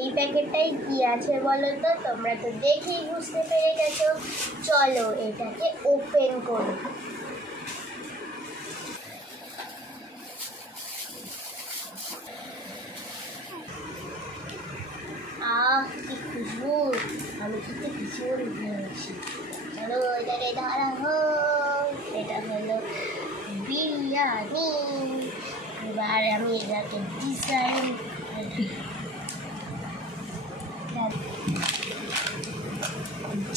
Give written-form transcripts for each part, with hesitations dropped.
এই প্যাকেটটাই কি আছে বলো তো? তোমরা তো দেখেই বুঝতে পেরে গেছো। চলো এটাকে ওপেন করি। কি খুশবু, আমি খেতে ভীষণ ভেবেছি। চলো এটাকে ধরা হোক। এটা হলো বিরিয়ানি। এবার আমি এটাকে ডিজাইন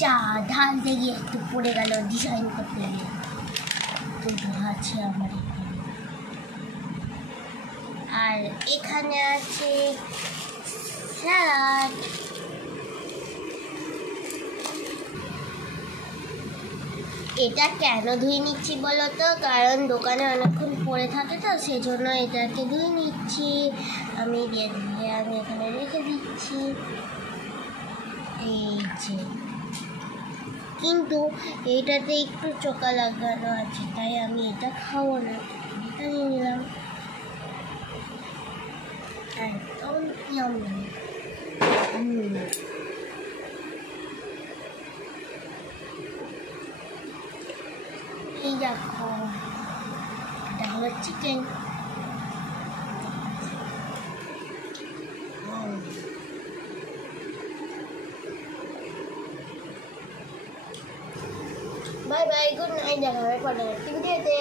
যা ঢালতে গিয়ে একটু পড়ে গেল ডিজাইন করতে গিয়ে। তো আছে আমার এখানে, আর এখানে আছে স্যালাড। এটা কেন ধুয়ে নিচ্ছি বলো তো? কারণ দোকানে অনেকক্ষণ পড়ে থাকে তো, সেজন্য এটাকে ধুয়ে নিচ্ছি। আমি এখানে রেখে দিচ্ছি। এই যে, কিন্তু এইটাতে একটু চোকা লাগানো আছে, তাই আমি এটা খাবো না। এটা নিয়ে নিলাম। একদম ইয়াম্মি। এই দেখো, এটা হলো chicken. Bye bye, good night, দেখা হবে পরের ভিডিওতে।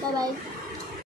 Bye bye.